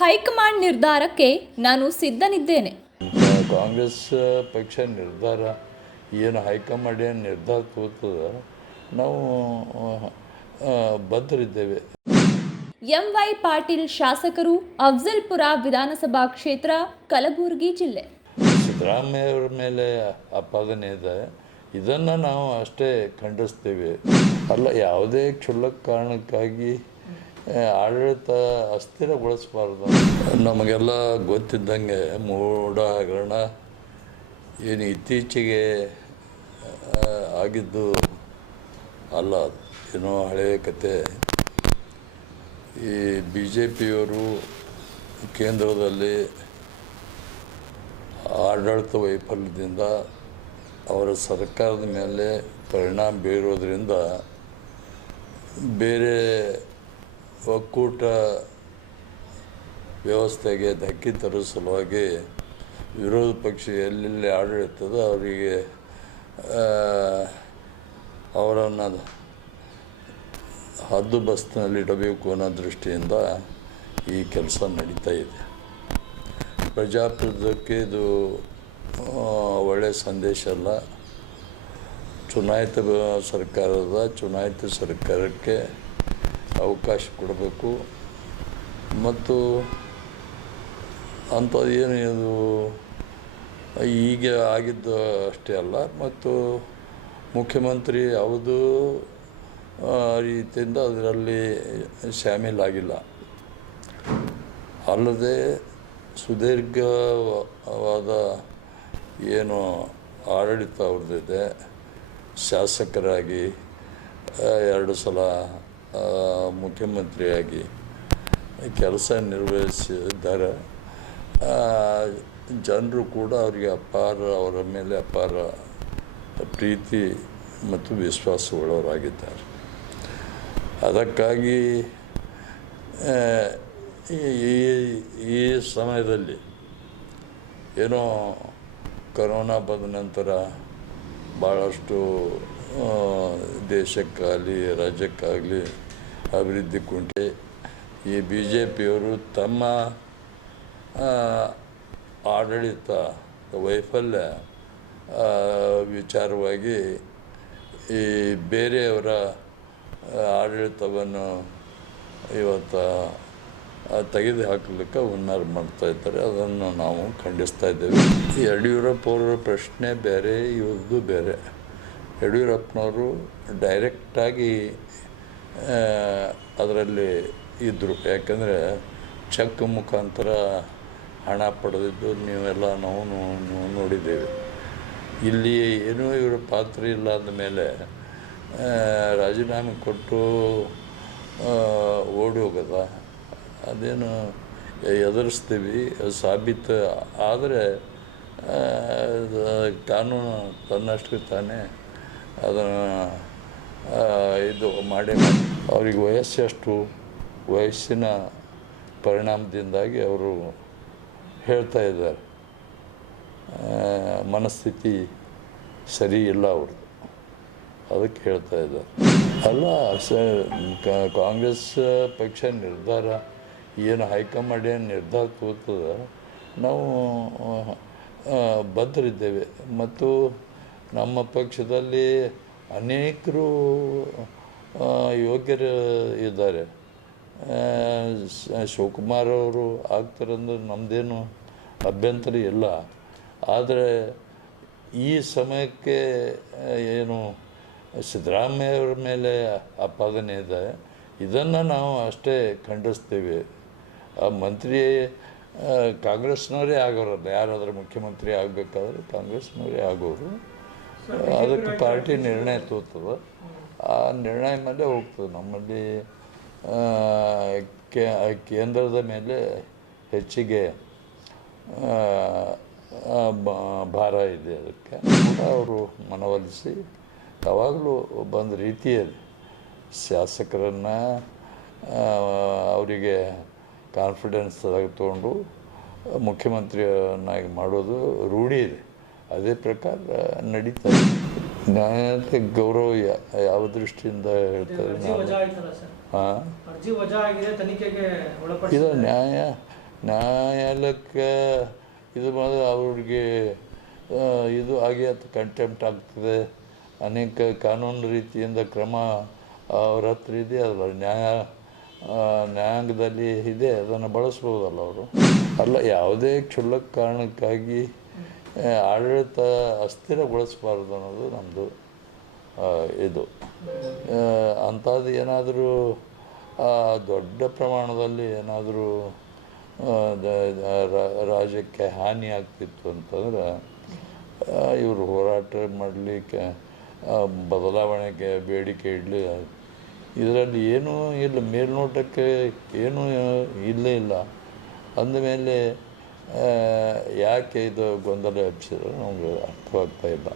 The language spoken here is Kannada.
ಹೈಕಮಾಂಡ್ ನಿರ್ಧಾರಕ್ಕೆ ನಾನು ಸಿದ್ಧನಿದ್ದೇನೆ. ಕಾಂಗ್ರೆಸ್ ಪಕ್ಷ ನಿರ್ಧಾರ ಏನು ಹೈಕಮಾಂಡ್ ಏನು ನಿರ್ಧಾರ ತೋರ್ತದ ನಾವು ಬದ್ಧರಿದ್ದೇವೆ. ಎಂವೈ ಪಾಟೀಲ್ ಶಾಸಕರು ಅಫ್ಜಲ್ಪುರ ವಿಧಾನಸಭಾ ಕ್ಷೇತ್ರ ಕಲಬುರಗಿ ಜಿಲ್ಲೆ. ಸಿದ್ದರಾಮಯ್ಯವರ ಮೇಲೆ ಆಪಾದನೆ ಇದೆ. ಇದನ್ನು ನಾವು ಅಷ್ಟೇ ಖಂಡಿಸ್ತೇವೆ. ಅಲ್ಲ ಯಾವುದೇ ಕ್ಷುಲ್ಲಕ ಕಾರಣಕ್ಕಾಗಿ ಆಡಳಿತ ಅಸ್ಥಿರಗೊಳಿಸಬಾರ್ದು. ನಮಗೆಲ್ಲ ಗೊತ್ತಿದ್ದಂಗೆ ಮೂಢ ಹಗರಣ ಏನು ಇತ್ತೀಚೆಗೆ ಆಗಿದ್ದು ಅಲ್ಲ, ಏನೋ ಹಳೆಯ ಕತೆ. ಈ ಬಿ ಜೆ ಪಿಯವರು ಕೇಂದ್ರದಲ್ಲಿ ಆಡಳಿತ ವೈಫಲ್ಯದಿಂದ ಅವರ ಸರ್ಕಾರದ ಮೇಲೆ ಪರಿಣಾಮ ಬೀರೋದರಿಂದ ಬೇರೆ ಒಕ್ಕೂಟ ವ್ಯವಸ್ಥೆಗೆ ಧಕ್ಕೆ ತರೋ ಸಲುವಾಗಿ ವಿರೋಧ ಪಕ್ಷ ಎಲ್ಲೆಲ್ಲಿ ಆಡಳಿತದ ಅವರಿಗೆ ಅವರನ್ನು ಹದ್ದು ಬಸ್ನಲ್ಲಿ ಇಡಬೇಕು ಅನ್ನೋ ದೃಷ್ಟಿಯಿಂದ ಈ ಕೆಲಸ ನಡೀತಾ ಇದೆ. ಪ್ರಜಾಪ್ರಭುತ್ವಕ್ಕೆ ಇದು ಒಳ್ಳೆಯ ಸಂದೇಶ ಅಲ್ಲ. ಚುನಾಯಿತ ಸರ್ಕಾರದ, ಚುನಾಯಿತ ಸರ್ಕಾರಕ್ಕೆ ಅವಕಾಶ ಕೊಡಬೇಕು. ಮತ್ತು ಅಂಥದ್ದು ಏನು ಇದು ಈಗ ಆಗಿದ್ದು ಅಷ್ಟೇ ಅಲ್ಲ. ಮತ್ತು ಮುಖ್ಯಮಂತ್ರಿ ಯಾವುದೂ ರೀತಿಯಿಂದ ಅದರಲ್ಲಿ ಶಾಮೀಲಾಗಿಲ್ಲ ಅಲ್ಲದೆ ಸುದೀರ್ಘವಾದ ಏನು ಆಡಳಿತ ಅವ್ರದ್ದಿದೆ, ಶಾಸಕರಾಗಿ ಎರಡು ಸಲ ಮುಖ್ಯಮಂತ್ರಿಯಾಗಿ ಕೆಲಸ ನಿರ್ವಹಿಸಿದ್ದಾರೆ. ಜನರು ಕೂಡ ಅವರಿಗೆ ಅಪಾರ, ಅವರ ಮೇಲೆ ಅಪಾರ ಪ್ರೀತಿ ಮತ್ತು ವಿಶ್ವಾಸವುಳ್ಳವರಾಗಿದ್ದಾರೆ. ಅದಕ್ಕಾಗಿ ಈ, ಈ- ಸಮಯದಲ್ಲಿ ಏನೋ ಕರೋನಾ ಬಂದ ನಂತರ ಭಾಳಷ್ಟು ದೇಶಕ್ಕಾಗಲಿ, ರಾಜ್ಯಕ್ಕಾಗಲಿ ಅಭಿವೃದ್ಧಿ ಕುಂಟೆ. ಈ ಬಿ ಜೆ ಪಿಯವರು ತಮ್ಮ ಆಡಳಿತ ವೈಫಲ್ಯ ವಿಚಾರವಾಗಿ ಈ ಬೇರೆಯವರ ಆಡಳಿತವನ್ನು ಇವತ್ತು ತೆಗೆದು ಹಾಕಲಿಕ್ಕೆ ಹುನ್ನಾರ ಮಾಡ್ತಾ ಇದ್ದಾರೆ. ಅದನ್ನು ನಾವು ಖಂಡಿಸ್ತಾ ಇದ್ದೇವೆ. ಯಡಿಯೂರಪ್ಪ ಅವರ ಪ್ರಶ್ನೆ ಬೇರೆ, ಇವ್ರದ್ದು ಬೇರೆ. ಯಡಿಯೂರಪ್ಪನವರು ಡೈರೆಕ್ಟಾಗಿ ಅದರಲ್ಲಿ ಇದ್ದರು ಯಾಕಂದರೆ ಚೆಕ್ ಮುಖಾಂತರ ಹಣ ಪಡೆದಿದ್ದು ನೀವೆಲ್ಲ ನಾವು ನೋ- ನೋಡಿದ್ದೇವೆ. ಇಲ್ಲಿ ಏನೂ ಇವರ ಪಾತ್ರ ಇಲ್ಲ ಅಂದಮೇಲೆ ರಾಜೀನಾಮೆ ಕೊಟ್ಟು ಓಡಿ ಹೋಗದ. ಅದೇನು ಎದುರಿಸ್ತೀವಿ ಸಾಬೀತು. ಆದರೆ ಕಾನೂನು ತನ್ನಷ್ಟು ತಾನೇ ಅದನ್ನು ಇದು ಮಾಡಿ ಅವ್ರಿಗೆ ವಯಸ್ಸೆಷ್ಟು, ವಯಸ್ಸಿನ ಪರಿಣಾಮದಿಂದಾಗಿ ಅವರು ಹೇಳ್ತಾ ಇದ್ದಾರೆ. ಮನಸ್ಥಿತಿ ಸರಿ ಇಲ್ಲ ಅವ್ರದ್ದು. ಅದಕ್ಕೆ ಹೇಳ್ತಾ ಇದ್ದಾರೆ. ಅಲ್ಲ, ಸ ಕಾಂಗ್ರೆಸ್ ಪಕ್ಷ ನಿರ್ಧಾರ, ಏನು ಹೈಕಮಾಂಡ್ ಏನು ನಿರ್ಧಾರ ತೋರ್ತದ, ನಾವು ಬದ್ಧರಿದ್ದೇವೆ. ಮತ್ತು ನಮ್ಮ ಪಕ್ಷದಲ್ಲಿ ಅನೇಕರು ಯೋಗ್ಯರು ಇದ್ದಾರೆ. ಶಿವಕುಮಾರ್ ಅವರು ಆಗ್ತಾರಂದ್ರೆ ನಮ್ಮದೇನು ಅಭ್ಯಂತರ ಇಲ್ಲ. ಆದರೆ ಈ ಸಮಯಕ್ಕೆ ಏನು ಸಿದ್ದರಾಮಯ್ಯವರ ಮೇಲೆ ಆಪಾದನೆ ಇದೆ, ಇದನ್ನು ನಾವು ಅಷ್ಟೇ ಖಂಡಿಸ್ತೀವಿ. ಆ, ಮಂತ್ರಿ ಕಾಂಗ್ರೆಸ್ನವರೇ ಆಗೋರಲ್ಲ. ಯಾರಾದರೂ ಮುಖ್ಯಮಂತ್ರಿ ಆಗಬೇಕಾದ್ರೆ ಕಾಂಗ್ರೆಸ್ನವರೇ ಆಗೋರು. ಅದಕ್ಕೆ ಪಾರ್ಟಿ ನಿರ್ಣಯ ತಗೋತದೆ ಆ ನಿರ್ಣಯ ಮೇಲೆ ಹೋಗ್ತದೆ. ನಮ್ಮಲ್ಲಿ ಕೇಂದ್ರದ ಮೇಲೆ ಹೆಚ್ಚಿಗೆ ಭಾರ ಇದೆ ಅದಕ್ಕೆ. ಕೂಡ ಅವರು ಮನವೊಲಿಸಿ, ಯಾವಾಗಲೂ ಬಂದ ರೀತಿಯಲ್ಲಿ ಶಾಸಕರನ್ನು ಅವರಿಗೆ ಕಾನ್ಫಿಡೆನ್ಸ್ ತಗೊಂಡು ಮುಖ್ಯಮಂತ್ರಿಯನ್ನಾಗಿ ಮಾಡೋದು ರೂಢಿ ಇದೆ. ಅದೇ ಪ್ರಕಾರ ನಡೀತಾ ಇದೆ. ಗೌರವ ಯಾವ ದೃಷ್ಟಿಯಿಂದ ಹೇಳ್ತಾರೆ ಹಾಂ ಇದು ನ್ಯಾಯ ನ್ಯಾಯಾಲಯಕ್ಕೆ ಇದು ಮಾಡಿದ್ರೆ ಅವ್ರಿಗೆ ಇದು ಆಗಿ ಅದು ಕಂಟೆಂಪ್ಟ್ ಆಗ್ತದೆ. ಅನೇಕ ಕಾನೂನು ರೀತಿಯಿಂದ ಕ್ರಮ ಅವ್ರ ಹತ್ರ ಇದೆ ಅಲ್ಲ ನ್ಯಾಯ ನ್ಯಾಯಾಂಗದಲ್ಲಿ ಇದೆ ಅದನ್ನು ಬಳಸ್ಬೋದಲ್ಲ ಅವರು? ಅಲ್ಲ ಯಾವುದೇ ಕ್ಷುಲ್ಲಕ ಕಾರಣಕ್ಕಾಗಿ ಆಡಳಿತ ಅಸ್ಥಿರಗೊಳಿಸಬಾರ್ದು ಅನ್ನೋದು ನಮ್ಮದು ಇದು. ಅಂಥದ್ದು ಏನಾದರೂ ದೊಡ್ಡ ಪ್ರಮಾಣದಲ್ಲಿ ಏನಾದರೂ ರಾಜ್ಯಕ್ಕೆ ಹಾನಿ ಆಗ್ತಿತ್ತು ಅಂತಂದ್ರೆ ಇವರು ಹೋರಾಟ ಮಾಡಲಿಕ್ಕೆ ಬದಲಾವಣೆಗೆ ಬೇಡಿಕೆ ಇಡಲಿ. ಇದರಲ್ಲಿ ಏನೂ ಇಲ್ಲ, ಮೇಲ್ನೋಟಕ್ಕೆ ಏನೂ ಇಲ್ಲೇ ಇಲ್ಲ. ಅಂದಮೇಲೆ ಯಾಕೆ ಇದು ಗೊಂದಲ ಎಬ್ಸಿದ್ರು? ನಮಗೆ ಅರ್ಥವಾಗ್ತಾ ಇಲ್ಲ.